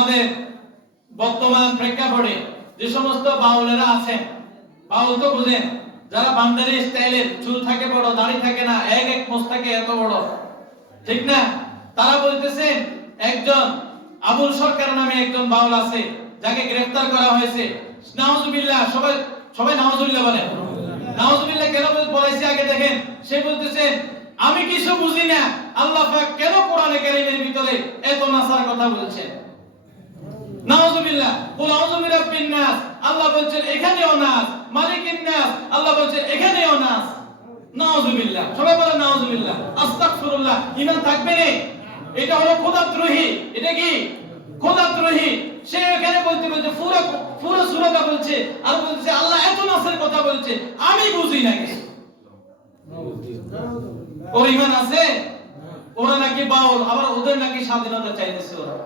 আমাদের বর্তমান প্রেক্ষাপটে যে সমস্ত বাউলেরা আছেন, বাউল তো বুঝেন, যারা বান্দারি স্টাইলের, চুল থাকে বড়, দাড়ি থাকে না, এক মোজ থাকে এত বড়, ঠিক না? তারা বলতেছেন একজন আবুল সরকার নামে একজন বাউল আছে, যাকে গ্রেফতার করা হয়েছে। নাউজুবিল্লাহ, সবাই সবাই নাউজুবিল্লাহ বলেন। নাউজুবিল্লাহ কেন বলেছে আগে দেখেন। সে বলতেছেন আমি কিছু বুঝি না, আল্লাহ পাক কেন কোরআনে কারীমের ভিতরে এত নাসার কথা বলছেন। নাউজুবিল্লাহ, কুল আউযু বিরাব্বিন নাস, আল্লাহ বলছেন এখানেও নাস, মালিকিন নাস, আল্লাহ বলছেন এখানেও নাস। নাউজুবিল্লাহ, সবাই বলেন নাউজুবিল্লাহ, আস্তাগফিরুল্লাহ। ঈমান থাকবে না, এটা হলো খোদাদ্রোহী। এটা কি খোদাদ্রোহী? সে এখানে বলতে বলতে পুরো সূরাটা বলছে আর বলছে আল্লাহ এত নাসের কথা বলছে, আমি বুঝি না কিছু। ওর ঈমান আছে? ওরা নাকি বাউল, আবার ওদের নাকি স্বাধীনতা চাইতেছে ওরা।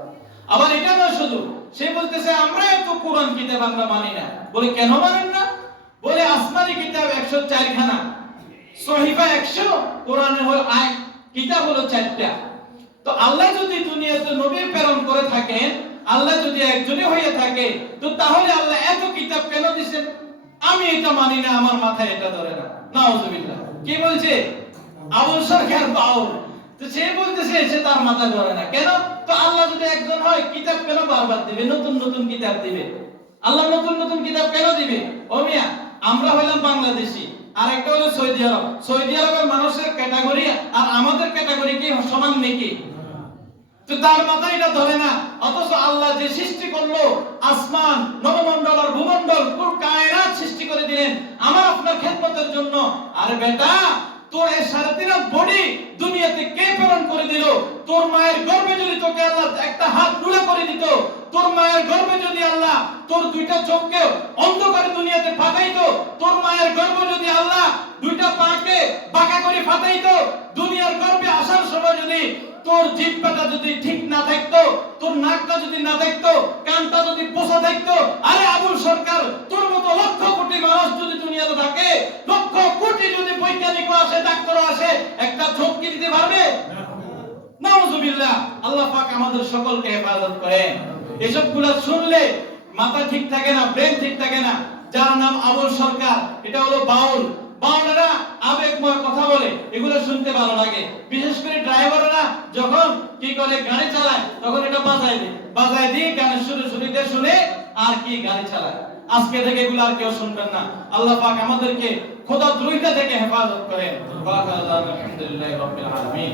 আবার এটা না শুধু, সে বলতেছে আমরা এত কোরআন কিতাব আমরা মানি না। বলে কেন মানেন না? বলে আসমানি কিতাব 104 খানা, সহিফা 100, কোরআনের হলো কিতাব হলো 4টা। তো আল্লাহ যদি দুনিয়াতে নবী প্রেরণ করে থাকেন, আল্লাহ যদি একজনই হয়ে থাকে, তো তাহলে আল্লাহ এত কিতাব কেন দিবেন? আমি এটা মানি না, আমার মাথায় এটা ধরে না। নাউজুবিল্লাহ। কি বলছে? আবুল সরকার বাউল। তো সে বলতেছে সে তার মাথায় ধরে না। কেন? তো আল্লাহ যদি একজন হয়, কিতাব কেন বারবার দিবে? নতুন নতুন কিতাব দিবে। আল্লাহ নতুন নতুন কিতাব কেন দিবে? ও মিয়া, আমরা হইলাম বাংলাদেশী, আর একটা হলো সৌদি আরব। সৌদি আরবের মানুষের ক্যাটাগরি আর আমাদের ক্যাটাগরি কি সমান নাকি? তো তার মাথায় এটা ধরে না। অথচ আল্লাহ যে সৃষ্টি করলো, আসমান, নবমণ্ডল আর ভূমণ্ডল, পুরো কায়নাত সৃষ্টি করে দিলেন আমার আপনার খেদমতের জন্য। আর বেটা, তোর এই 3.5 বডি দুনিয়াতে কে প্রেরণ করে দিল? তোর মায়ের গর্ভে যদি তোকে আল্লাহ একটা হাত লুলা করে দিত, তোর মায়ের গর্ভে যদি আল্লাহ তোর 2টা চোখকে অন্ধ করে দুনিয়াতে পাঠাইতো, তোর মায়ের গর্ভে যদি আল্লাহ 2টা পাকে বাঁকা করে পাঠাইতো, দুনিয়ার গর্ভে আসার সময় যদি তোর জিহ্বাটা যদি ঠিক না থাকতো, তোর নাকটা যদি না থাকতো, কানটা যদি পোষা থাকতো, আরে আবুল সরকার, তোর মতো লক্ষ কোটি মানুষ যদি দুনিয়াতে থাকে, লক্ষ কোটি যদি বৈজ্ঞানিক আসে, ডাক্তার আসে, একটা চোখ কি দিতে পারবে? নাউজুবিল্লাহ। আল্লাহ পাক আমাদের সকলকে হেফাজত করেন। এসবগুলো শুনলে মাথা ঠিক থাকে না, ব্রেন ঠিক থাকে না। যার নাম আবুল সরকার, এটা হলো বাউল। বাউলরা আবেগময় কথা বলে, এগুলো শুনতে ভালো লাগে। বিশেষ করে ড্রাইভাররা যখন কি করে গাড়ি চালায়, তখন এটা বাজায় দিয়ে গানের সুরে শুনে আর কি গাড়ি চালায়। আজকে থেকে এগুলো আর কেউ শুনবেন না। আল্লাহ পাক আমাদেরকে খোদাদ্রোহিতা থেকে হেফাজত করেন। আলহামদুলিল্লাহি রাব্বিল আলামিন।